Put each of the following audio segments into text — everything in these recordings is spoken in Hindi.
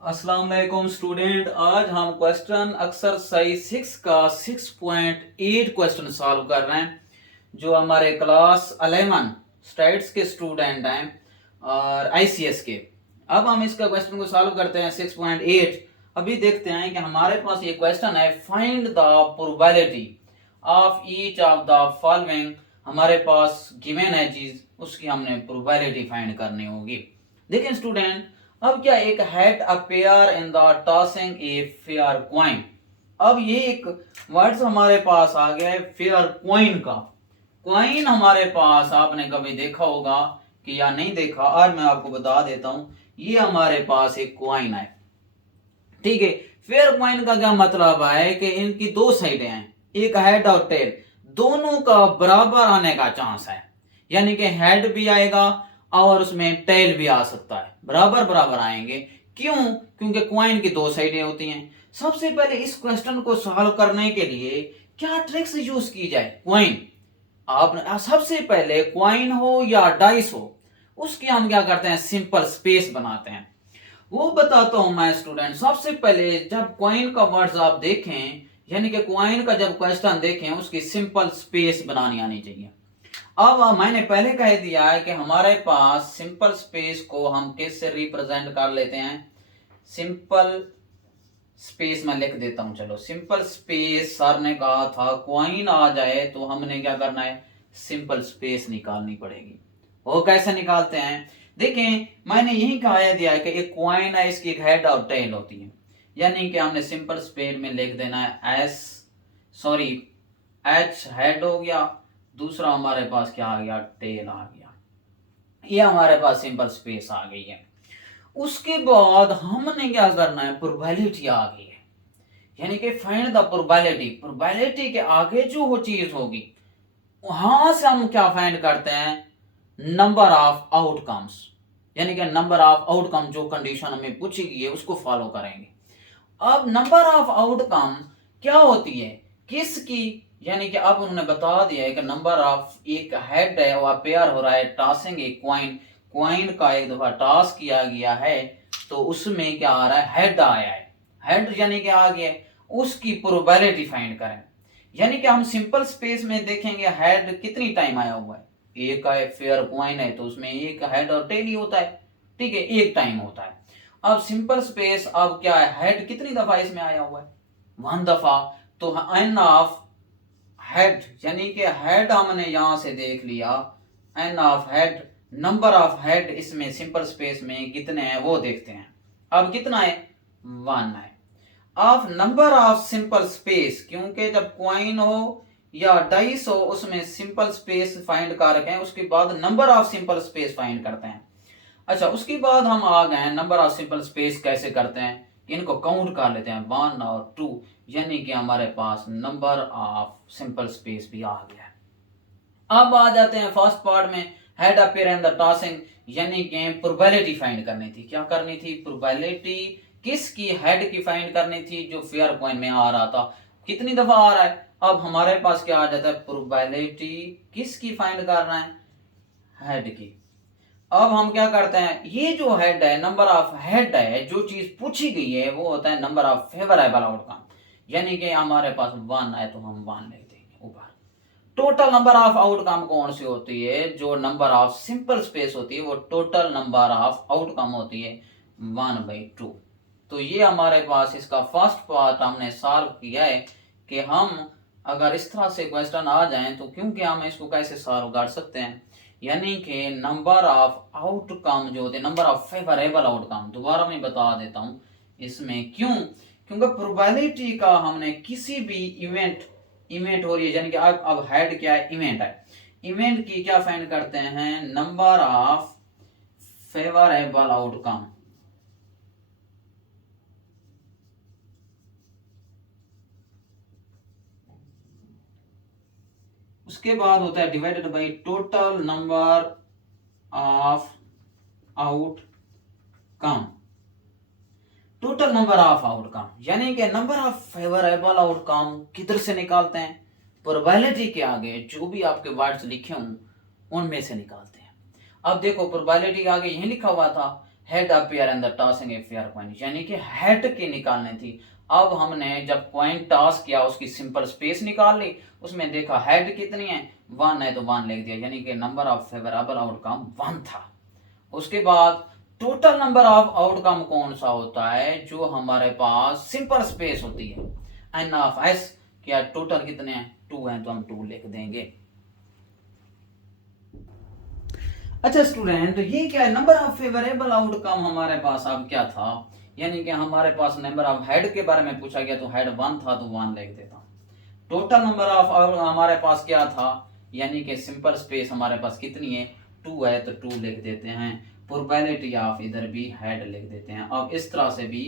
अस्सलाम वालेकुम स्टूडेंट। आज हम क्वेश्चन एक्सरसाइज 6 का 6.8 क्वेश्चन सॉल्व कर रहे हैं जो हमारे क्लास 11 स्टेट्स के स्टूडेंट हैं और आईसीएस के। अब हम इसका क्वेश्चन को सॉल्व करते हैं 6.8। अभी देखते हैं कि हमारे पास ये क्वेश्चन है, find the probability of each of the following. हमारे पास गिवन है चीज, उसकी हमने प्रोबेबिलिटी फाइंड करनी होगी। देखें स्टूडेंट, अब क्या एक head appear in the tossing a fair coin. अब ये एक वर्ड्स हमारे पास आ गया है फेयर क्वाइन का। क्वाइन हमारे पास आपने कभी देखा होगा कि या नहीं देखा, आज मैं आपको बता देता हूं। ये हमारे पास एक क्वाइन है, ठीक है। फेयर क्वाइन का क्या मतलब है कि इनकी दो साइडें हैं, एक हेड और टेल, दोनों का बराबर आने का चांस है। यानी कि हेड भी आएगा और उसमें टेल भी आ सकता है, बराबर बराबर आएंगे। क्यों? क्योंकि क्वाइन की दो साइडें होती हैं। सबसे पहले इस क्वेश्चन को सॉल्व करने के लिए क्या ट्रिक्स यूज की जाए। क्वाइन, आप सबसे पहले क्वाइन हो या डाइस हो, उसकी हम क्या करते हैं, सिंपल स्पेस बनाते हैं। वो बताता हूं मैं स्टूडेंट। सबसे पहले जब क्वाइन का वर्ड्स आप देखें, यानी कि क्वाइन का जब क्वेश्चन देखें, उसकी सिंपल स्पेस बनानी आनी चाहिए। अब मैंने पहले कह दिया है कि हमारे पास सिंपल स्पेस को हम किससे रिप्रेजेंट कर लेते हैं। सिंपल स्पेस मैं लिख देता हूं। चलो, सिंपल स्पेस सर ने कहा था क्वाइन आ जाए तो हमने क्या करना है, सिंपल स्पेस निकालनी पड़ेगी। वो कैसे निकालते हैं, देखें मैंने यही कहा दिया है कि एक क्वाइन है, इसकी एक हेड और टेल होती है। यानी कि हमने सिंपल स्पेस में लिख देना है एच हेड हो गया, दूसरा हमारे पास क्या आ गया, टेल आ गया। ये हमारे पास सिंपल स्पेस आ गई है। उसके बाद हमने क्या करना है, प्रोबेबिलिटी आ गई है। यानी कि फाइंड द प्रोबेबिलिटी। प्रोबेबिलिटी के आगे जो वो चीज होगी, वहां से हम क्या फाइंड करते हैं, नंबर ऑफ आउटकम्स। यानी कि नंबर ऑफ आउटकम जो कंडीशन हमें पूछी गई है उसको फॉलो करेंगे। अब नंबर ऑफ आउटकम क्या होती है, किसकी, यानी कि अब उन्होंने बता दिया है कि नंबर ऑफ, एक हेड है वो पेयर हो रहा है टॉसिंग एक क्वाइन, क्वाइन का एक दफा टॉस किया गया है तो उसमें क्या आ रहा है, हेड आया है। हेड यानी कि आ गया, उसकी प्रोबेबिलिटी फाइंड करें। यानी कि हम सिंपल स्पेस में देखेंगे हेड कितनी टाइम आया हुआ है, एक है फेयर क्वाइन है तो उसमें एक हेड और टेल ही होता है, ठीक है, एक टाइम होता है। अब सिंपल स्पेस, अब क्या है, हेड कितनी दफा इसमें आया हुआ है, वन दफा। तो एन ऑफ हेड, यानी कि हेड हमने यहां से देख लिया, N of head, number of head इसमें सिंपल स्पेस में कितने हैं वो देखते हैं। अब कितना है, वन है। Of number of simple space, क्योंकि जब क्वाइन हो या डाइस हो उसमें सिंपल स्पेस फाइंड कर रखे हैं, उसके बाद number of simple space find करते हैं। अच्छा, उसके बाद हम आ गए नंबर ऑफ सिंपल स्पेस कैसे करते हैं, इनको काउंट कर लेते हैं, 1 और 2, यानी कि हमारे पास नंबर ऑफ सिंपल स्पेस भी आ गया है। अब आ जाते हैं फर्स्ट पार्ट में, head appear in the tossing, यानी कि प्रोबेबिलिटी फाइंड करनी थी। क्या करनी थी, प्रोबेबिलिटी किसकी, हेड की फाइंड करनी थी जो फेयर कॉइन में आ रहा था, कितनी दफा आ रहा है। अब हमारे पास क्या आ जाता है, प्रोबेबिलिटी किसकी फाइंड करना है, हेड की। अब हम क्या करते हैं, ये जो हेड है, नंबर ऑफ हेड है, जो चीज पूछी गई है वो होता है नंबर ऑफ फेवरेबल आउटकम। यानी कि हमारे पास 1 है तो हम 1 लिख देंगे ऊपर। टोटल नंबर ऑफ आउटकम कौन सी होती है, जो नंबर ऑफ सिंपल स्पेस होती है वो टोटल नंबर ऑफ आउटकम होती है 1/2। तो ये हमारे पास इसका फर्स्ट पार्ट हमने सॉल्व किया है कि हम अगर इस तरह से क्वेश्चन आ जाएं तो, क्योंकि हम इसको कैसे सॉल्व कर सकते हैं, यानी कि नंबर ऑफ आउटकम जो होते हैं, नंबर ऑफ फेवरेबल आउटकम, दोबारा मैं बता देता हूं इसमें क्यों, क्योंकि प्रोबेबिलिटी का हमने किसी भी इवेंट हो रही है, यानी कि अब हेड क्या है, इवेंट है, इवेंट की क्या फाइंड करते हैं, नंबर ऑफ फेवरेबल आउटकम। उसके बाद होता है divided by total number of outcome, total number of outcome, यानी कि नंबर ऑफ फेवरेबल आउटकम किधर से निकालते हैं, प्रोबेबिलिटी के आगे जो भी आपके वर्ड्स लिखे हों उनमें से निकालते हैं। अब देखो प्रोबेबिलिटी के आगे यही लिखा हुआ था, head appear in the tossing a fair coin, यानी कि हेड की निकालनी थी। अब हमने जब कॉइन टॉस किया उसकी सिंपल स्पेस निकाल ली, उसमें देखा हेड कितनी है, 1 है तो 1 लिख दिया, यानी कि नंबर ऑफ फेवरेबल आउटकम 1 था। उसके बाद टोटल नंबर ऑफ आउटकम कौन सा होता है, जो हमारे पास सिंपल स्पेस होती है, एन ऑफ एस, क्या टोटल कितने हैं, 2 हैं तो हम 2 लिख देंगे। अच्छा स्टूडेंट, ये क्या है, नंबर ऑफ फेवरेबल आउटकम हमारे पास अब क्या था, यानी कि हमारे पास नंबर ऑफ हेड के बारे में पूछा गया तो हेड 1 था तो 1 लिख देता। टोटल नंबर ऑफ हमारे पास क्या था, यानी कि सिंपल स्पेस हमारे पास कितनी है, 2 है तो 2 लिख देते हैं। प्रोबेबिलिटी ऑफ इधर भी हेड लिख देते हैं। अब इस तरह से भी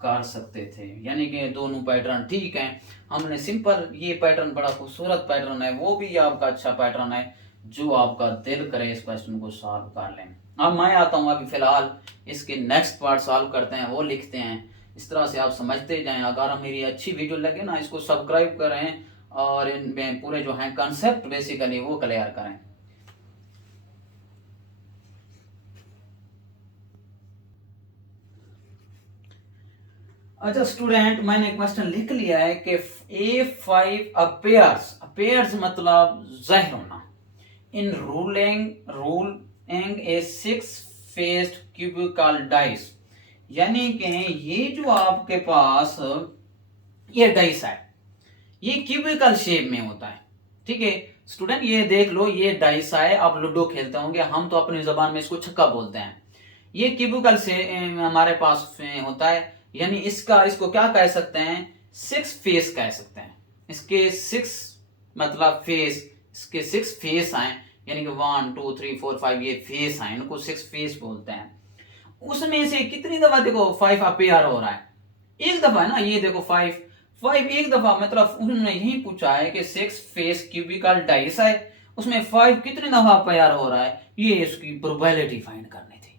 कर सकते थे, यानी कि दोनों पैटर्न ठीक है। हमने सिंपल, ये पैटर्न बड़ा खूबसूरत पैटर्न है, वो भी आपका अच्छा पैटर्न है, जो आपका दिल करे इस क्वेश्चन को सॉल्व कर लें। अब मैं आता हूँ, अभी फिलहाल इसके नेक्स्ट पार्ट सॉल्व करते हैं, वो लिखते हैं। इस तरह से आप समझते जाएं। अगर मेरी अच्छी वीडियो लगे ना, इसको सब्सक्राइब करें और इनमें पूरे जो हैं कंसेप्ट बेसिकली वो क्लियर करें। अच्छा स्टूडेंट, मैंने क्वेश्चन लिख लिया है कि A5 अपेयर्स मतलब ज़ाहिर होना, इन ruling a 6 faced cubical dice, यानी कि ये जो आपके पास ये डाइस है, ये क्यूबिकल शेप में होता है। ठीक है स्टूडेंट, ये देख लो, ये डाइस है, आप लूडो खेलते होंगे, हम तो अपनी जबान में इसको छक्का बोलते हैं। ये क्यूबिकल से हमारे पास होता है, यानी इसको क्या कह सकते हैं, 6 फेस कह सकते हैं। इसके 6 मतलब फेस, इसके 6 फेस आए, यानी कि 1 2 3 4 5 ये फेस आए, इनको 6 फेस बोलते हैं। उसमें से कितनी दफा देखो 5 अपेयर हो रहा है, एक दफा है ना, ये देखो 5 एक दफा, मतलब उन्होंने यही पूछा है कि 6 फेस क्यूबिकल डाइस है, उसमें 5 कितनी दफा अपेयर हो रहा है, ये इसकी प्रोबेबिलिटी फाइंड करनी थी।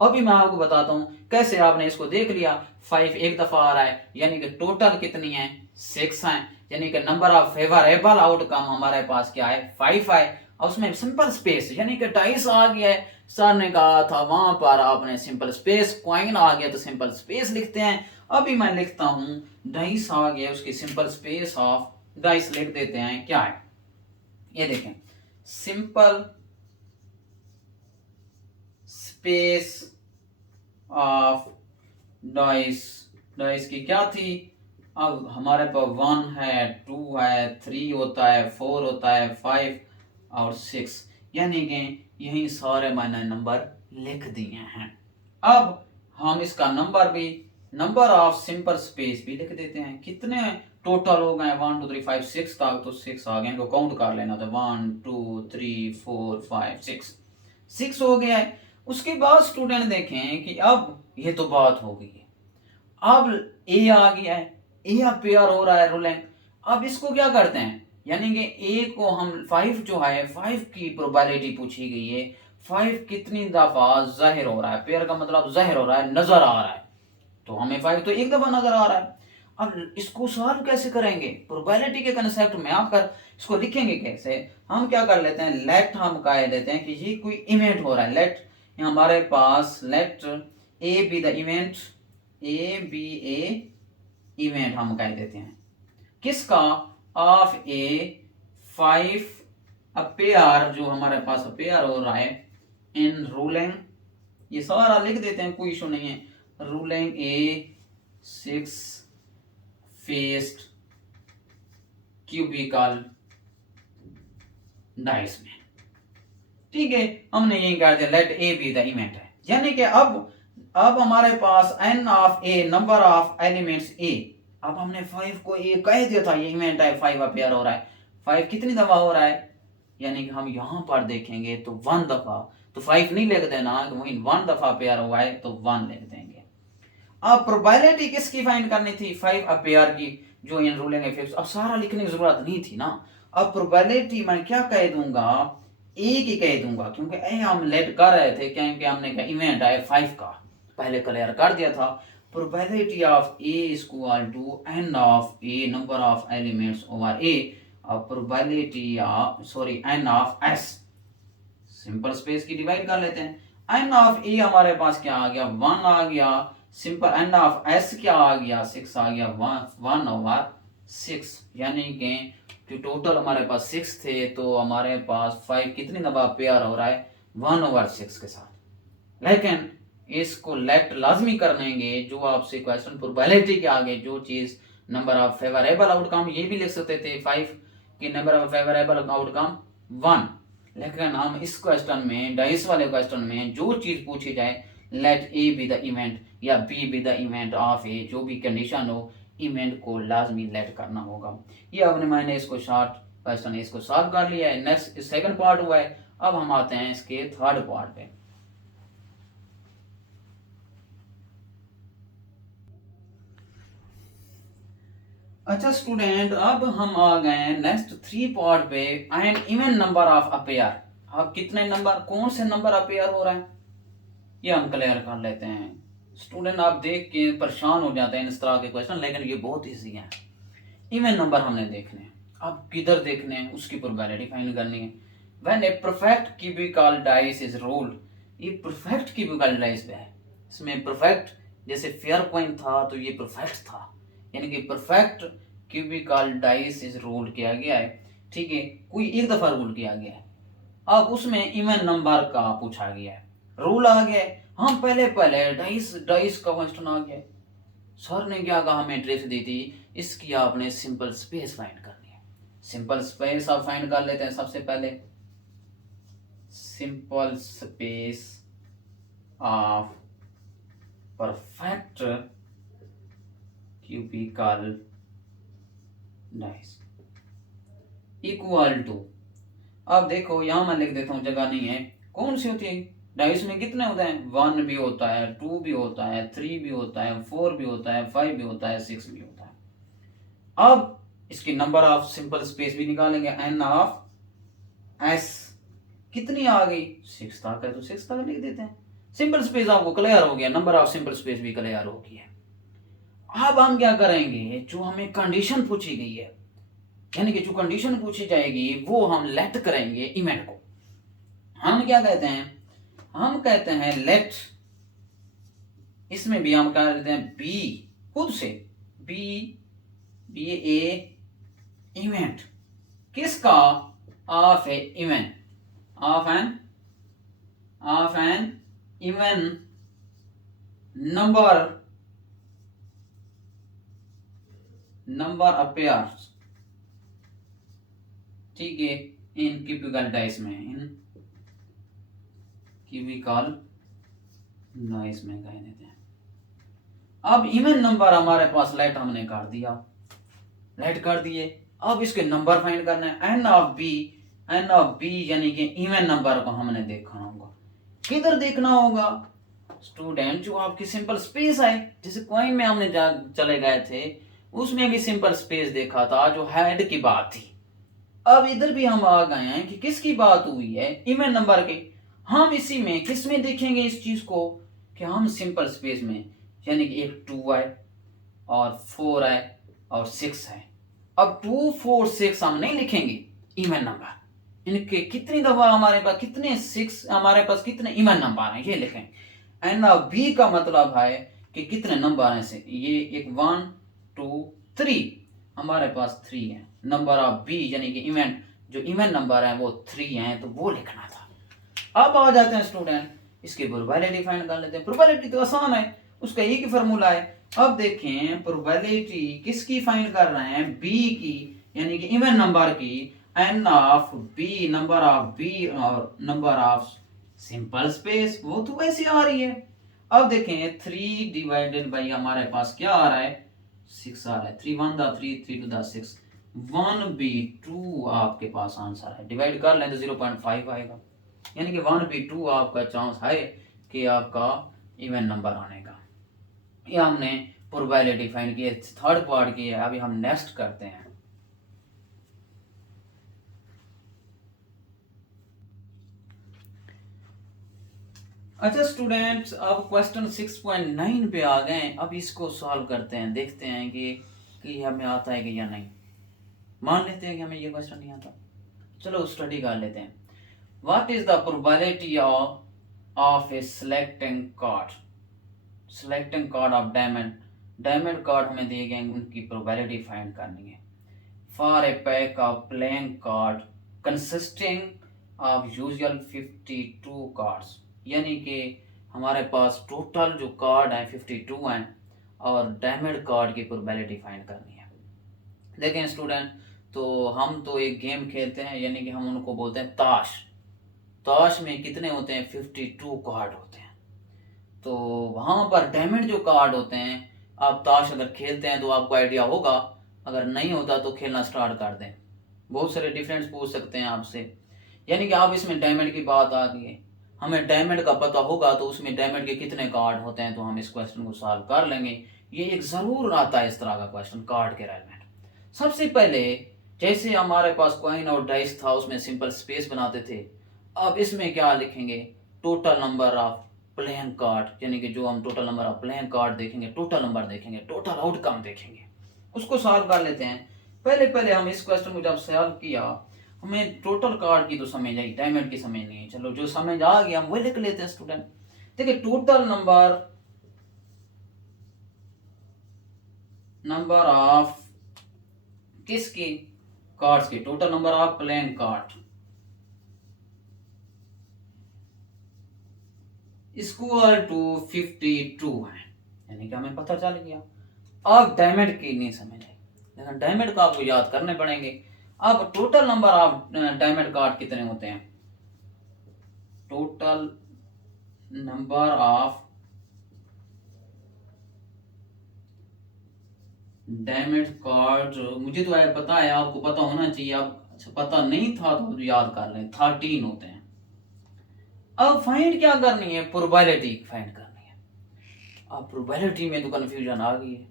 अभी मैं आपको बताता हूं कैसे। आपने इसको देख लिया, 5 एक दफा आ रहा है, यानी कि टोटल कितनी है, 6 है, यानी कि नंबर ऑफ फेवरेबल आउटकम हमारे पास क्या है, 5 है। और उसमें सिंपल स्पेस यानी कि डाइस आ गया है, सर ने कहा था वहां पर आपने सिंपल स्पेस, क्वाइन आ गया तो सिंपल स्पेस लिखते हैं। अभी मैं लिखता हूं डाइस आ गया, उसकी सिंपल स्पेस ऑफ डाइस लिख देते हैं, क्या है ये देखें, simple space of dice, dice की क्या थी, अब हमारे पास 1 है, 2 है, 3 होता है, 4 होता है, 5 और 6, यानी कि यही सारे मैंने नंबर लिख दिए हैं। अब हम इसका नंबर भी, नंबर ऑफ सिंपल स्पेस भी लिख देते हैं, कितने टोटल हो गए, 1 2 3 5 6 था तो 6 आ गए, इनको काउंट कर लेना था, 1 2 3 4 5 6 हो गया है। उसके बाद स्टूडेंट देखें कि अब ये तो बात हो गई है, अब ए आ गया है, ए अपेयर हो रहा है रूलिंग। अब इसको क्या करते हैं, यानी कि ए को हम 5 जो है, 5 की प्रोबेबिलिटी पूछी गई है, 5 कितनी दफा जाहिर हो रहा है, पेयर का मतलब जाहिर हो रहा है, नजर आ रहा है, तो हमें 5 तो एक दफा नजर आ रहा है। अब इसको सॉल्व कैसे करेंगे, प्रोबेबिलिटी के कंसेप्ट में आकर इसको लिखेंगे कैसे, हम क्या कर लेते हैं, लेट हम कह देते हैं कि ये कोई इवेंट हो रहा है, लेट हमारे पास, let A be the event, A be a event हम कह देते हैं, किसका, ऑफ ए 5 अपेयर, जो हमारे पास अपेयर हो रहा है, इन रूलिंग, ये सारा लिख देते हैं, कोई इशू नहीं है, rolling a 6 faced cubical dice में। ठीक है, हमने यही कहा था let A be the event है, यानी कि अब हमारे पास n of A, number of elements A, अब हमने 5 को ए कह दिया था, ये इवेंट है, 5 अपेयर हो रहा है, 5 कितनी दफा हो रहा है, यानी कि हम यहां पर देखेंगे तो 1 दफा, तो 5 नहीं लिख देना, तो वही 1 दफा अपेयर हुआ है तो 1 लिख देंगे। अब प्रोबेबिलिटी किसकी फाइंड करनी थी, 5 अपेयर की, जो इन रूलिंग इफेक्ट्स, अब सारा लिखने की जरूरत नहीं थी ना। अब प्रोबेबिलिटी मैं क्या कह दूंगा, ए की कह दूंगा, क्योंकि ए हम लेट कर रहे थे, क्योंकि हमने कहा इवेंट आए 5 का, पहले क्लियर कर दिया था। Probability of A equal to N of A, number of elements over A, और probability of, sorry, N of S, simple space की डिवाइड कर लेते हैं। एन ऑफ ए हमारे पास क्या आ गया, 1 आ गया। सिंपल एन ऑफ एस क्या आ गया, 6 आ गया, 1/6, यानी कि टोटल हमारे पास 6 थे, तो हमारे पास 5 कितनी दफा पेयर हो रहा है, 1/6 के साथ। लेकिन इसको लेट लाजमी करनेंगे, जो आपसे क्वेश्चन प्रोबेबिलिटी के आगे जो चीज नंबर ऑफ फेवरेबल आउटकम, ये भी लिख सकते थे 5 की नंबर ऑफ फेवरेबल आउटकम 1, लेकिन हम इस क्वेश्चन में, डाइस वाले क्वेश्चन में जो चीज पूछी जाए, let A be the event या B be the event of A, जो भी कंडीशन हो, इवेंट को लाजमी लेट करना होगा। ये अपने मैंने इसको शॉर्ट क्वेश्चन इसको सॉल्व कर लिया है। नेक्स्ट सेकंड पार्ट हुआ है, अब हम आते हैं इसके थर्ड पार्ट पे। अच्छा स्टूडेंट, अब हम आ गए नेक्स्ट 3 पार्ट पे, and even number of appear. अब कितने नंबर, कौन से नंबर अपेयर हो रहा है, ये हम क्लियर कर लेते हैं। स्टूडेंट आप देख के परेशान हो जाते हैं इस तरह के क्वेश्चन, लेकिन ये बहुत ईजी है। इवन नंबर हमने देखने हैं, अब किधर देखने हैं, उसकी प्रोबेबिलिटी फाइंड करनी है। When a perfect cubical dice is rolled, ये परफेक्ट क्यूबिकल डाइस है, इसमें परफेक्ट जैसे फेयर कॉइन था तो ये परफेक्ट था, यानी कि perfect cubical dice is roll किया गया है। ठीक है, कोई एक दफा रोल किया गया है, अब उसमें इवन नंबर का पूछा गया है, रूल आ गया। हम पहले पहले डाइस डाइस का क्वेश्चन आ गया, सर ने क्या कहा, हमें ट्रिक्स दी थी, इसकी आपने सिंपल स्पेस फाइंड करनी है। सिंपल स्पेस आप फाइंड कर लेते हैं। सबसे पहले simple space of perfect cubical dice equal to, अब देखो यहां मैं लिख देता हूं, जगह नहीं है, कौन सी होती है डाइस में, कितने होते हैं, 1 भी होता है, 2 भी होता है, 3 भी होता है, 4 भी होता है, 5 भी होता है, 6 भी होता है। अब इसकी नंबर ऑफ सिंपल स्पेस भी निकालेंगे, एन ऑफ एस कितनी आ गई, 6 तक है, तो 6 तक लिख देते हैं। सिंपल स्पेस आपको क्लियर हो गया, नंबर ऑफ सिंपल स्पेस भी क्लियर हो गया। अब हम क्या करेंगे, जो हमें कंडीशन पूछी गई है, यानी कि जो कंडीशन पूछी जाएगी वो हम लेट करेंगे इवेंट को। हम क्या कहते हैं, हम कहते हैं लेट, इसमें भी हम क्या कहते हैं, बी खुद से, बी बी ए इवेंट किसका, of a event, of an even number appears, ठीक है, इन क्यूबिकल डाइस में, इन क्यूबिकल डाइस में कह देते हैं। अब इवन नंबर हमारे पास लेट हमने कर दिया, लेट कर दिए। अब इसके नंबर फाइंड करना है, एन ऑफ बी यानी कि इवन नंबर को हमने देखना होगा। किधर देखना होगा स्टूडेंट, जो आपकी सिंपल स्पेस है, जैसे कॉइन में हमने चले गए थे, उसमें भी सिंपल स्पेस देखा था, जो हेड की बात थी। अब इधर भी हम आ गए हैं कि किसकी बात हुई है, इवन नंबर की। हम इसी में किस में देखेंगे इस चीज को, कि हम सिंपल स्पेस में, यानी कि एक 2 है और 4 है और 6 है। अब 2 4 6 हम नहीं लिखेंगे इवन नंबर, इनके कितनी दफा हमारे पास कितने 6 हमारे पास कितने इवन नंबर हैं ये लिखेंगे। एंड ऑफ बी का मतलब है कि कितने नंबर हैं से, ये एक 1 2 3 हमारे पास 3 है। नंबर ऑफ बी यानी कि इवेंट, जो इवन नंबर है वो 3 हैं, तो वो लिखना था। अब आ जाते हैं स्टूडेंट, इसकी प्रोबेबिलिटी फाइंड कर लेते हैं। प्रोबेबिलिटी तो आसान है, उसका एक ही फॉर्मूला है। अब देखें प्रोबेबिलिटी किसकी फाइंड कर रहे हैं, बी की, यानी कि इवन नंबर की, N of B number of B और नंबर ऑफ सिंपल स्पेस, वो तो वैसे आ रही है। अब देखें 3 डिवाइडेड बाई हमारे पास क्या आ रहा है, 6 आ रहा है। 3 1 3 3 2 6 1/2 आपके पास आंसर है। डिवाइड कर लें तो 0.5 आएगा, यानी कि 1/2 आपका चांस है कि आपका इवन नंबर आने का। ये हमने प्रोबेबिलिटी फाइंड की, थर्ड पार्ट की है। अभी हम नेक्स्ट करते हैं। अच्छा स्टूडेंट्स, अब क्वेश्चन 6.9 पे आ गए। अब इसको सॉल्व करते हैं, देखते हैं कि हमें आता है कि या नहीं। मान लेते हैं कि हमें ये क्वेश्चन नहीं आता, चलो स्टडी कर लेते हैं। What is the probability of of A selecting card of diamond card हमें दिए गए, उनकी प्रोबेबिलिटी फाइंड करनी है। For a pack of playing card consisting of usual 52 cards, यानी कि हमारे पास टोटल जो कार्ड हैं 52 हैं और डायमंड कार्ड की प्रोबेबिलिटी फाइंड करनी है। देखें स्टूडेंट, तो हम तो एक गेम खेलते हैं, यानी कि हम उनको बोलते हैं ताश में कितने होते हैं? 52 कार्ड होते हैं। तो वहाँ पर डायमंड जो कार्ड होते हैं, आप ताश अगर खेलते हैं तो आपको आइडिया होगा, अगर नहीं होता तो खेलना स्टार्ट कर दें। बहुत सारे डिफरेंस पूछ सकते हैं आपसे, यानी कि आप इसमें डायमंड की बात आ गई है, हमें डायमंड का पता होगा तो उसमें डायमंड के कितने कार्ड होते हैं तो हम इस क्वेश्चन को सॉल्व कर लेंगे। ये एक ज़रूर आता है इस तरह का क्वेश्चन कार्ड के रेलेवेंट। सबसे पहले जैसे हमारे पास कॉइन और डाइस था, उसमें सिंपल स्पेस बनाते थे। अब इसमें क्या लिखेंगे? Total number of playing card, यानी कि जो हम total number of playing card देखेंगे, टोटल नंबर देखेंगे, टोटल आउटकम देखेंगे, उसको सॉल्व कर लेते हैं। पहले हम इस क्वेश्चन को जब सॉल्व किया, हमें टोटल कार्ड की तो समझ आई, डायमंड की समझ नहीं है। चलो जो समझ आ गया हम वही लिख लेते हैं स्टूडेंट। देखिए टोटल नंबर ऑफ किसकी? कार्ड्स की। Total number of playing card equal to 52 है, यानी कि हमें पता चल गया। अब डायमंड की नहीं समझ आई, लेकिन डायमंड को आपको याद करने पड़ेंगे। अब total number of diamond card कितने होते हैं? Total number of diamond card, मुझे तो पता है, आपको पता होना चाहिए। आप अच्छा पता नहीं था तो याद कर लें, 13 होते हैं। अब फाइंड क्या करनी है? प्रोबेबिलिटी फाइंड करनी है। अब प्रोबेबिलिटी में तो कंफ्यूजन आ गई है,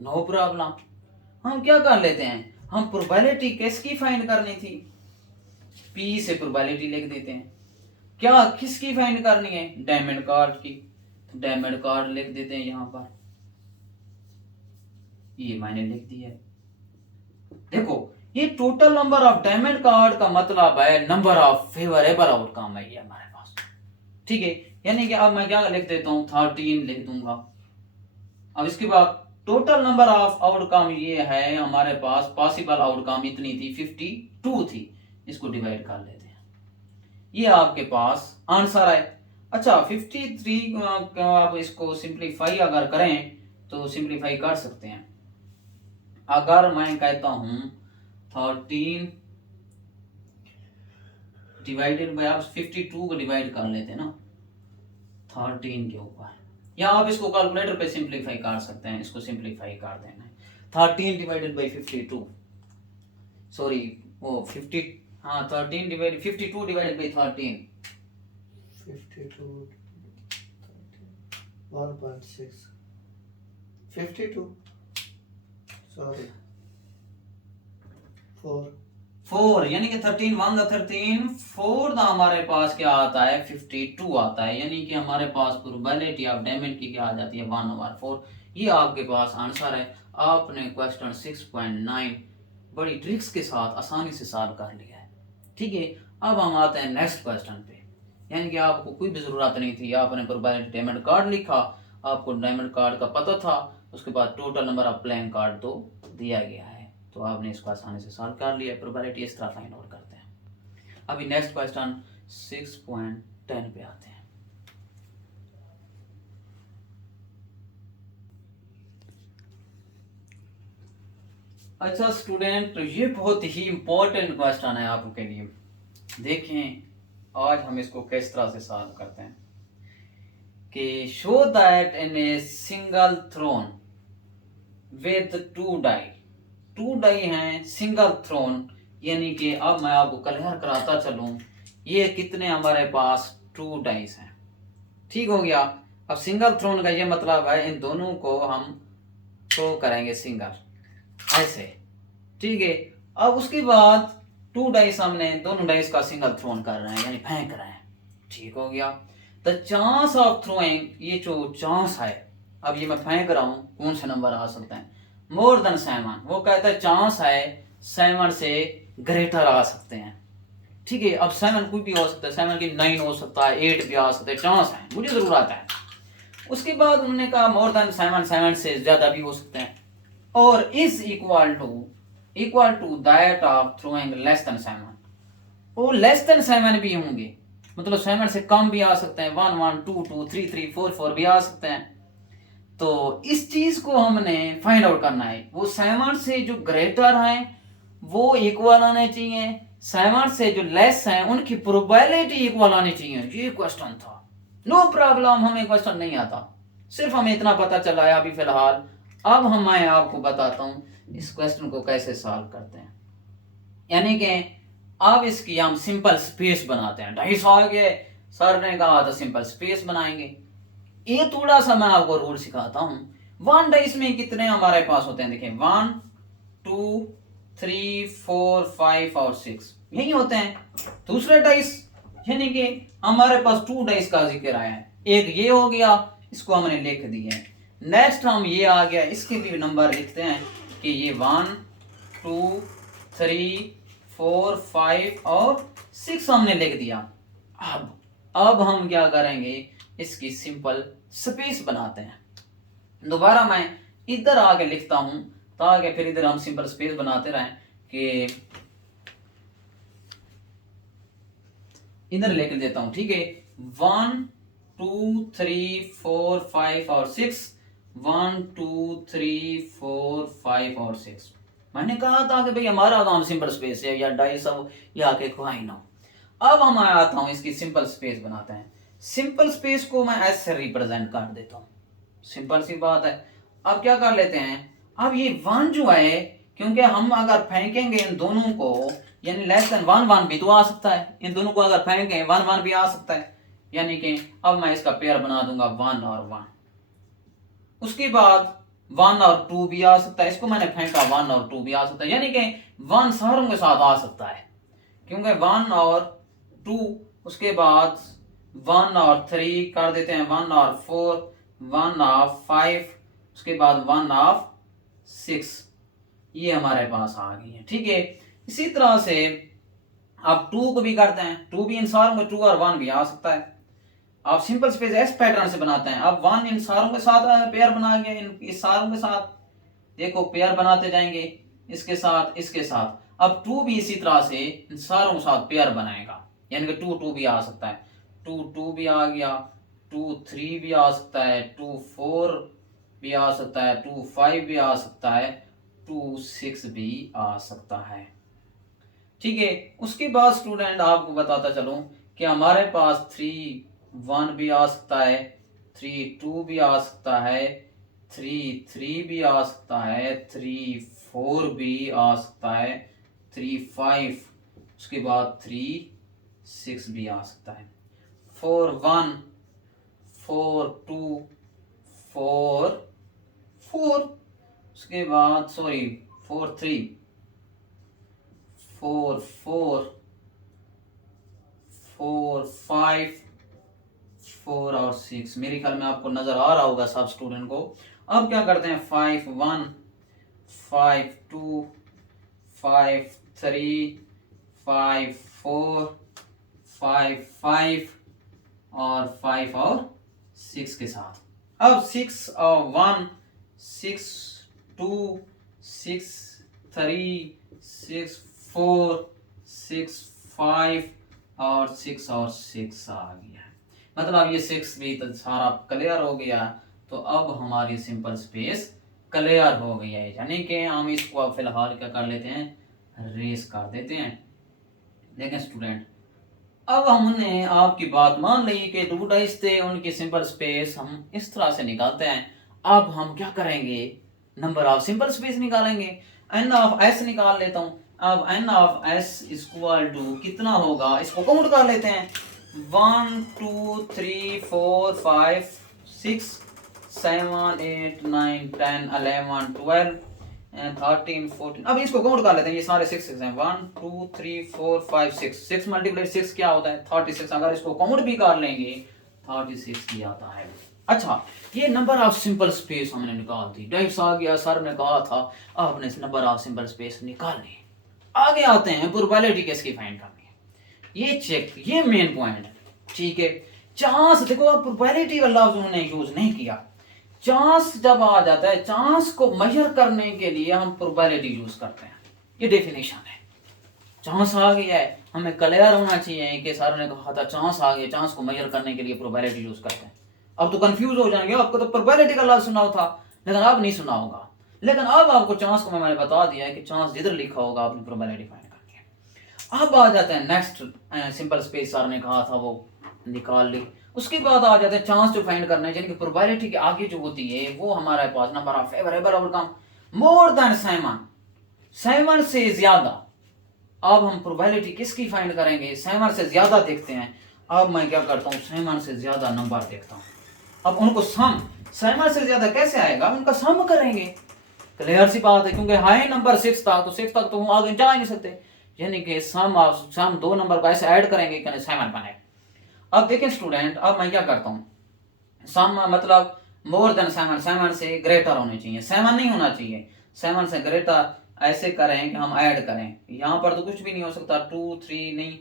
नो प्रॉब्लम। हम क्या कर लेते हैं, हम प्रोबेबिलिटी किसकी फाइंड करनी थी? पी से प्रोबेबिलिटी लिख देते हैं। क्या किसकी फाइंड करनी है? डायमंड कार्ड की। तो डायमंड कार्ड लिख देते हैं यहाँ पर, ये मैंने लिख दिया है। देखो ये total number of diamond card का मतलब है नंबर ऑफ फेवरेबल आउटकम है ये हमारे पास, ठीक है। यानी कि अब मैं क्या लिख देता हूँ, 13 लिख दूंगा। अब इसके बाद टोटल नंबर ऑफ आउटकम ये है हमारे पास, पॉसिबल आउटकम इतनी थी, 52 थी। इसको डिवाइड कर लेते हैं, ये आपके पास आंसर है। अच्छा 53 आप इसको सिंप्लीफाई अगर करें तो सिंप्लीफाई कर सकते हैं। अगर मैं कहता हूं 13 डिवाइडेड बाय, आप 52 को डिवाइड कर लेते हैं ना 13 के ऊपर, या आप इसको कैलकुलेटर पे सिंप्लीफाई कर सकते हैं। इसको सिंप्लीफाई कर देना है, 13 डिवाइडेड बाय 52, सॉरी वो 50, हाँ 13 डिवाइड 52 डिवाइडेड बाय 13, 52 1.6 52 सॉरी 4, यानी कि 13 1 द 13 4 द हमारे पास क्या आता है? 52 आता है। यानी कि हमारे पास प्रोबेबिलिटी ऑफ डायमंड की क्या आ जाती है? 1/4। ये आपके पास आंसर है। आपने क्वेश्चन 6.9 बड़ी ट्रिक्स के साथ आसानी से सॉल्व कर लिया है, ठीक है। अब हम आते हैं नेक्स्ट क्वेश्चन पे, यानी कि आपको कोई भी जरूरत नहीं थी, आपने प्रोबेबिलिटी डायमंड कार्ड लिखा, आपको डायमंड कार्ड का पता था, उसके बाद total number of playing card तो दिया गया है, तो आपने इसको आसानी से सॉल्व कर लिया। प्रोबेबिलिटी इस तरह फाइंड आउट करते हैं। अभी नेक्स्ट क्वेश्चन 6.10 पे आते हैं। अच्छा स्टूडेंट, ये बहुत ही इंपॉर्टेंट क्वेश्चन है आपके लिए। देखें आज हम इसको किस तरह से सॉल्व करते हैं कि show that in a single thrown with 2 die हैं, सिंगल थ्रोन, यानी कि अब मैं आपको क्लियर कराता चलूं, ये कितने हमारे पास 2 डाइस हैं, ठीक हो गया। अब सिंगल थ्रोन का ये मतलब है इन दोनों को हम थ्रो करेंगे सिंगल, ऐसे, ठीक है। अब उसके बाद 2 डाइस, हमने दोनों डाइस का सिंगल थ्रोन कर रहे हैं, यानी फेंक रहे हैं, ठीक हो गया। द चांस ऑफ थ्रोइंग, ये जो चांस है, अब ये मैं फेंक रहा हूं, कौन से नंबर आ सकते हैं? मोर देन 7, वो कहता है चांस है 7 से ग्रेटर आ सकते हैं, ठीक है, अब 7 कोई भी हो सकता है, 7 की 9 हो सकता है, 8 भी आ सकता है, चांस है, मुझे जरूरत है। उसके बाद उन्होंने कहा मोर देन 7, 7 से ज्यादा भी हो सकते हैं, और is equal to that of throwing less than 7, वो लेस देन 7 भी होंगे, मतलब 7 से कम भी आ सकते हैं, 1 1 2 2 3 3 4 4 भी आ सकते हैं। तो इस चीज को हमने फाइंड आउट करना है, वो 7 से जो ग्रेटर हैं वो इक्वल आने चाहिए, 7 से जो लेस हैं उनकी प्रोबेबिलिटी इक्वल आनी चाहिए। ये क्वेश्चन था, नो प्रॉब्लम, हमें क्वेश्चन नहीं आता, सिर्फ हमें इतना पता चला है अभी फिलहाल। अब मैं आपको बताता हूं इस क्वेश्चन को कैसे सॉल्व करते हैं। यानी कि अब इसकी हम सिंपल स्पेस बनाते हैं। 250 आ गए, सर ने कहा था सिंपल स्पेस बनाएंगे। ये थोड़ा सा मैं आपको रूल सिखाता हूं। 1 डाइस में कितने हमारे पास होते हैं, देखें 1 2 3 4 5 और 6 यही होते हैं। दूसरे डाइस यानी कि हमारे पास 2 डाइस का जिक्र आया है, एक ये हो गया, इसको हमने लिख दिया है। नेक्स्ट हम ये आ गया, इसके भी नंबर लिखते हैं कि ये 1 2 3 4 5 और 6 हमने लिख दिया। अब हम क्या करेंगे, इसकी सिंपल स्पेस बनाते हैं। दोबारा मैं इधर आके लिखता हूं ताकि फिर इधर हम सिंपल स्पेस बनाते रहें कि इधर लिख देता हूं, ठीक है। 1 2 3 4 5 और 6, 1 2 3 4 5 और 6। मैंने कहा था कि भाई हमारा काम सिंपल स्पेस है या डाइस हो या के क्वाइन हो। अब हम आता हूं इसकी सिंपल स्पेस बनाते हैं। सिंपल स्पेस को मैं एस से रिप्रेजेंट कर देता हूं, सिंपल सी बात है। अब क्या कर लेते हैं, अब ये 1 जो है, क्योंकि हम अगर फेंकेंगे इन दोनों को, यानी लेस देन 1 1 भी तो आ सकता है, इन दोनों को अगर फेंकें 1 1 भी आ सकता है, यानी कि अब मैं इसका पेयर बना दूंगा 1 और 1। उसके बाद 1 और 2 भी आ सकता है, इसको मैंने फेंका 1 और 2 भी आ सकता है, यानी कि 1 सारों के साथ आ सकता है, क्योंकि 1 और 2, उसके बाद 1 और 3 कर देते हैं, 1 और 4, 1 और 5, उसके बाद 1 और 6, ये हमारे पास आ गई है, ठीक है। इसी तरह से आप 2 को भी करते हैं, 2 भी इन सारों में 2 और 1 भी आ सकता है। आप सिंपल स्पेस एस पैटर्न से बनाते हैं। अब 1 इन सारों के साथ पेयर बना गया, इस सारों के साथ देखो पेयर बनाते जाएंगे, इसके साथ इसके साथ। अब 2 भी इसी तरह से इन सारों के साथ पेयर बनाएगा, यानी कि 2 2 भी आ सकता है, 2 2 भी आ गया, 2 3 भी आ सकता है, 2 4 भी आ सकता है, 2 5 भी आ सकता है, 2 6 भी आ सकता है, ठीक है। उसके बाद स्टूडेंट आपको बताता चलूं कि हमारे पास 3 1 भी आ सकता है, 3 2 भी आ सकता है, 3 3 भी आ सकता है, 3 4 भी आ सकता है, 3 5, उसके बाद 3 6 भी आ सकता है, 4 1 4 2 4 4, उसके बाद 4 3 4 4 4 5 4 और 6, मेरे ख्याल में आपको नजर आ रहा होगा सब स्टूडेंट को। अब क्या करते हैं, 5 1 5 2 5 3 5 4 5 5 और 5 और 6 के साथ। अब 6 और 1 6 2 6 3 6 4 6 5 और 6 और 6 आ गया, मतलब ये 6 भी तो सारा क्लियर हो गया। तो अब हमारी सिंपल स्पेस क्लियर हो गई है, यानी कि हम इसको अब फिलहाल क्या कर लेते हैं, रेस कर देते हैं। देखें स्टूडेंट, अब हमने आपकी बात मान ली कि 2 डाइस थे, उनकी सिंपल स्पेस हम इस तरह से निकालते हैं। अब हम क्या करेंगे, नंबर ऑफ सिंपल स्पेस निकालेंगे। एन ऑफ एस निकाल लेता हूं। अब N of S equal to कितना होगा, इसको काउंट कर लेते हैं, 1 2 3 4 5 6 7 8 9 10 11 12 13 14। अब इसको काउंट कर लेते हैं, ये सारे 6 हैं, 1 2 3 4 5 6, 6 मल्टीप्लाई 6 क्या होता है 36। अगर इसको काउंट भी कर लेंगे 36 ही आता है। अच्छा, ये नंबर ऑफ सिंपल स्पेस हमने निकाल दी, डाइस आ गया, सर ने कहा था आपने नंबर ऑफ सिंपल स्पेस निकालनी। आगे आते हैं प्रोबेबिलिटी किसकी फाइंड करनी है। ये चेक, ये मेन पॉइंट है, ठीक है। चांस देखो, आप प्रोबेबिलिटी का लफ्ज उन्होंने यूज नहीं किया। चांस जब आ जाता है, चांस को मेजर करने के लिए हम प्रोबेबिलिटी यूज करते हैं, ये डेफिनेशन है। चांस आ गया है, हमें क्लियर होना चाहिए कि सर ने कहा था चांस आ गया, चांस को मेजर करने के लिए प्रोबेबिलिटी यूज करते हैं। अब तो कंफ्यूज हो जाएंगे, आपको तो प्रोबेबिलिटी का लफ्ज सुना था लेकिन अब नहीं सुना होगा। लेकिन अब आपको चांस को मैंने बता दिया है कि चांस जिधर लिखा होगा आपने प्रोबेबिलिटी फाइंड करनी है। अब आ जाते हैं नेक्स्ट, सिंपल स्पेस सर ने कहा था वो निकाल ली। उसके बाद आ जाते हैं चांस जो फाइंड करने हैं, यानी कि प्रोबेबिलिटी के आगे जो होती है वो हमारे पास number of favourable outcome more than 7 से ज्यादा। अब हम प्रोबेबिलिटी किसकी फाइंड करेंगे, 7 से ज्यादा देखते हैं। अब मैं क्या करता हूँ, 7 से ज्यादा नंबर देखता हूँ। अब उनको सम, 7 से ज्यादा कैसे आएगा, उनका सम करेंगे। क्लियर सी बात है, क्योंकि हाई नंबर 6 था तो 6 तक तो हम आगे जा ही नहीं सकते, यानी कि सम दो नंबर को ऐसे ऐड करेंगे कि 7 बने। अब देखें स्टूडेंट, अब मैं क्या करता हूँ, सम मतलब मोर देन 7 से ग्रेटर होने चाहिए, 7 नहीं होना चाहिए, 7 से ग्रेटर ऐसे करें कि हम ऐड करें। यहाँ पर तो कुछ भी नहीं हो सकता, 2 3 नहीं,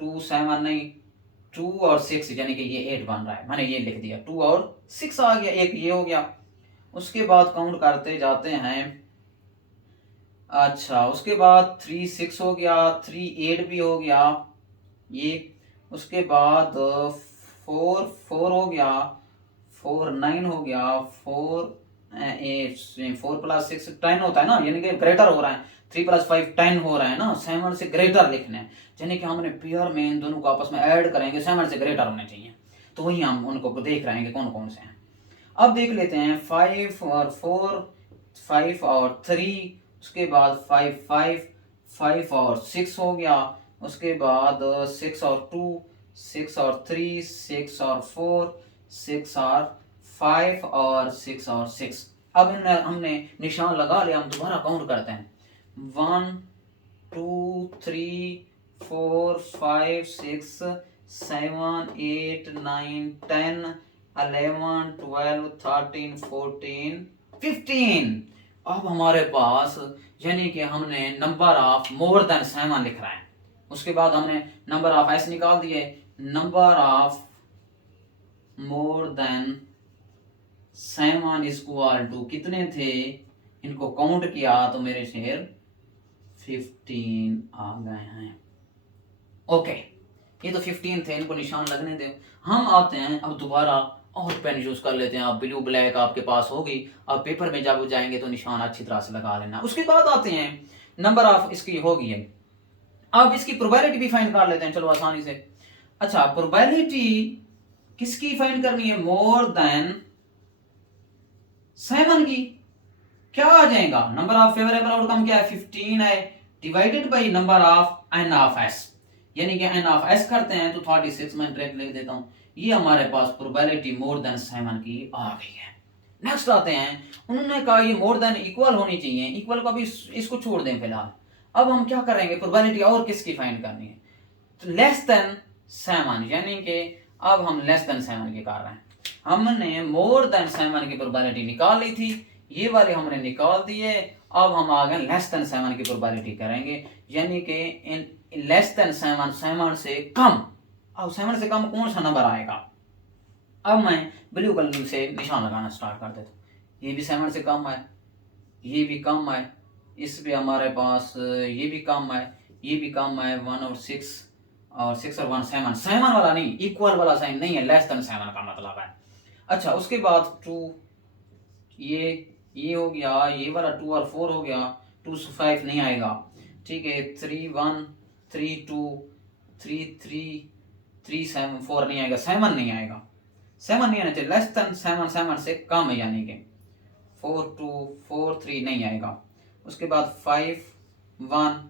2 7 नहीं, 2 और 6 यानी कि ये 8 बन रहा है, मैंने ये लिख दिया, 2 और 6 आ गया, एक ये हो गया। उसके बाद काउंट करते जाते हैं। अच्छा, उसके बाद 3 6 हो गया, 3 8 भी हो गया ये। उसके बाद 4 4 हो गया, 4 9 हो गया, 4 प्लस 6 10 होता है ना, यानी कि ग्रेटर हो रहा है। 3 प्लस 5 10 हो रहा है ना, 7 से ग्रेटर लिखना है, यानी कि हमने पेयर में इन दोनों को आपस में ऐड करेंगे, 7 से ग्रेटर होने चाहिए। तो वही हम उनको देख रहे हैं कि कौन कौन से हैं। अब देख लेते हैं 5 और 4, 5 और 3, उसके बाद 5 5 5 और 6 हो गया। उसके बाद 6 और 2, 6 और 3, 6 और 4, 6 और 5 और 6 और 6। अब हमने निशान लगा लिया, हम दोबारा काउंट करते हैं। 1 2 3 4 5 6 7 8 9 10 11 12 13 14 15। अब हमारे पास यानी कि हमने नंबर ऑफ मोर देन 7 लिख रहा है। उसके बाद हमने नंबर ऑफ ऐसे निकाल दिए, number of more than 7 is equal to कितने थे, इनको काउंट किया तो मेरे शेर 15 आ गए हैं। ओके, ये तो 15 थे, इनको निशान लगने दो। हम आते हैं अब दोबारा और पेन यूज कर लेते हैं। आप ब्लू ब्लैक आपके पास होगी, अब पेपर में जब जाएंगे तो निशान अच्छी तरह से लगा लेना। उसके बाद आते हैं नंबर ऑफ इसकी होगी है, अब इसकी प्रोबेबिलिटी भी फाइंड कर लेते हैं, चलो आसानी से। अच्छा, प्रोबेबिलिटी किसकी फाइंड करनी है, मोर देन 7 की। क्या आ जाएगा, नंबर ऑफ फेवरेबल आउटकम क्या है, 15 है, divided by number of N of S, यानी कि एन ऑफ एस करते हैं तो 36, मैं डायरेक्ट लिख देता हूं। ये हमारे पास प्रोबेबिलिटी मोर देन 7 की आ गई है। नेक्स्ट आते हैं, उन्होंने कहा ये मोर देन इक्वल होनी चाहिए, इक्वल को भी इसको छोड़ दें फिलहाल। अब हम क्या करेंगे, प्रोबेबिलिटी और किसकी फाइंड करनी है, तो लेस देन 7, यानी कि अब हम लेस देन 7 की कर रहे हैं। हमने मोर देन 7 की प्रोबेबिलिटी निकाल ली थी, ये वाले हमने निकाल दिए। अब हम आगे लेस देन 7 की प्रोबेबिलिटी करेंगे, यानी कि इन लेस देन 7, 7 से कम। अब 7 से कम कौन सा नंबर आएगा, अब मैं ब्लू कलर से निशान लगाना स्टार्ट कर देता हूँ। ये भी 7 से कम है, ये भी कम है, इस पे हमारे पास ये भी कम है, ये भी कम है, 1 और 6 और 6 और 1 7, 7 वाला नहीं, इक्वल वाला साइन नहीं है, लेस देन 7 का मतलब है। अच्छा, उसके बाद 2, ये हो गया, ये वाला 2 और 4 हो गया, 2 से 5 नहीं आएगा, ठीक है, 3 1 3 2 3 3 3 7 4 नहीं आएगा, 7 नहीं आएगा, 7 नहीं आना चाहिए, लेस देन 7, 7 से कम है, यानी कि 4 2 4 3 नहीं आएगा। उसके बाद 5 1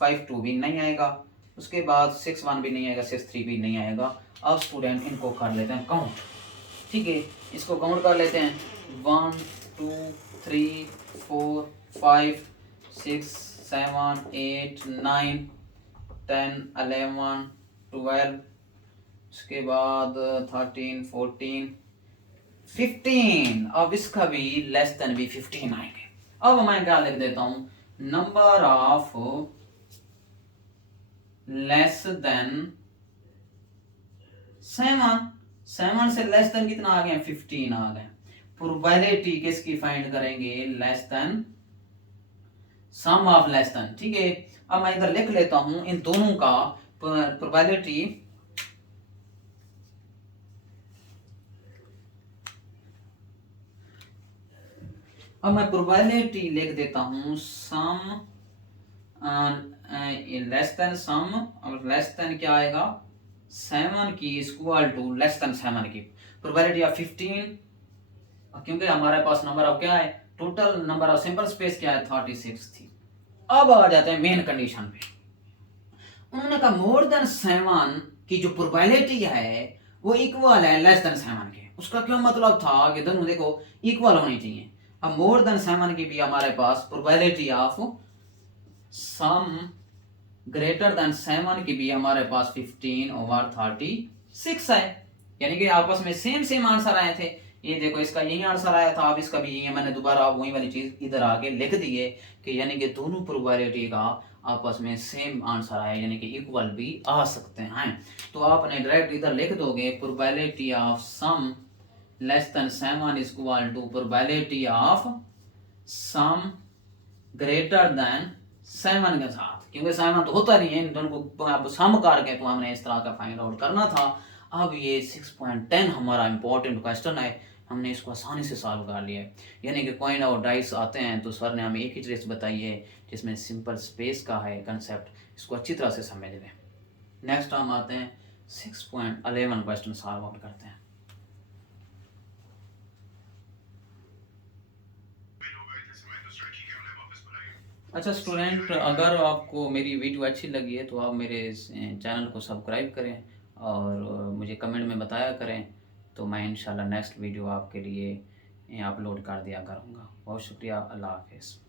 5 2 भी नहीं आएगा। उसके बाद 6 1 भी नहीं आएगा, 6 3 भी नहीं आएगा। अब स्टूडेंट इनको कर लेते हैं काउंट, ठीक है, इसको काउंट कर लेते हैं, 1 2 3 4 5 6 7 8 9 10 11 12, उसके बाद 13 14 15। अब इसका भी लेस देन भी 15 आएंगे। अब मैं क्या लिख देता हूं, नंबर ऑफ लेस देन 7, 7 से लेस देन कितना आ गए, 15 आ गए। प्रोबेबिलिटी किसकी फाइंड करेंगे, less than sum of less than, ठीक है। अब मैं इधर लिख लेता हूं इन दोनों का प्रोबेबिलिटी, अब मैं प्रोबेबिलिटी लिख देता हूं सम लेस देन सम, और लेस देन क्या आएगा 7 की इक्वल टू लेस देन 7 की प्रोबेबिलिटी ऑफ 15, क्योंकि हमारे पास नंबर ऑफ क्या है, total number of simple space क्या है 36 थी। अब आ जाते हैं मेन कंडीशन पे। उन्होंने कहा मोर देन 7 की जो प्रोबेबिलिटी है वो इक्वल है लेस देन 7 के। उसका क्या मतलब था कि दोनों देखो इक्वल होनी चाहिए। अब मोर देन 7 की भी हमारे पास probability of sum greater than 7 की भी हमारे पास 15/36 है, यानी कि आपस में सेम सेम आंसर आए थे। ये देखो इसका यही आंसर आया था, अब इसका भी यही है। मैंने दोबारा वही वाली चीज इधर आगे लिख दी है कि यानी कि दोनों प्रोबेबिलिटी का आपस में सेम आंसर आया, यानी कि इक्वल भी आ सकते हैं। तो आपने डायरेक्ट इधर लिख दोगे probability of sum less than 7 is equal to probability of sum greater than 7 के साथ, क्योंकि 7 तो होता नहीं है, इन दोनों को आप सम करके तो हमने इस तरह का फाइंड आउट करना था। अब ये 6.10 हमारा इंपॉर्टेंट क्वेश्चन है, हमने इसको आसानी से सॉल्व कर लिया है। यानी कि कॉइन और डाइस आते हैं तो सर ने हमें एक ही ट्रिक बताई है जिसमें सिंपल स्पेस का है कंसेप्ट, इसको अच्छी तरह से समझ लें। नेक्स्ट हम आते हैं 6.11 क्वेश्चन सॉल्व आउट करते हैं। अच्छा स्टूडेंट, अगर आपको मेरी वीडियो अच्छी लगी है तो आप मेरे चैनल को सब्सक्राइब करें और मुझे कमेंट में बताया करें, तो मैं इंशाल्लाह नेक्स्ट वीडियो आपके लिए अपलोड कर दिया करूँगा। बहुत शुक्रिया, अल्लाह हाफिज़।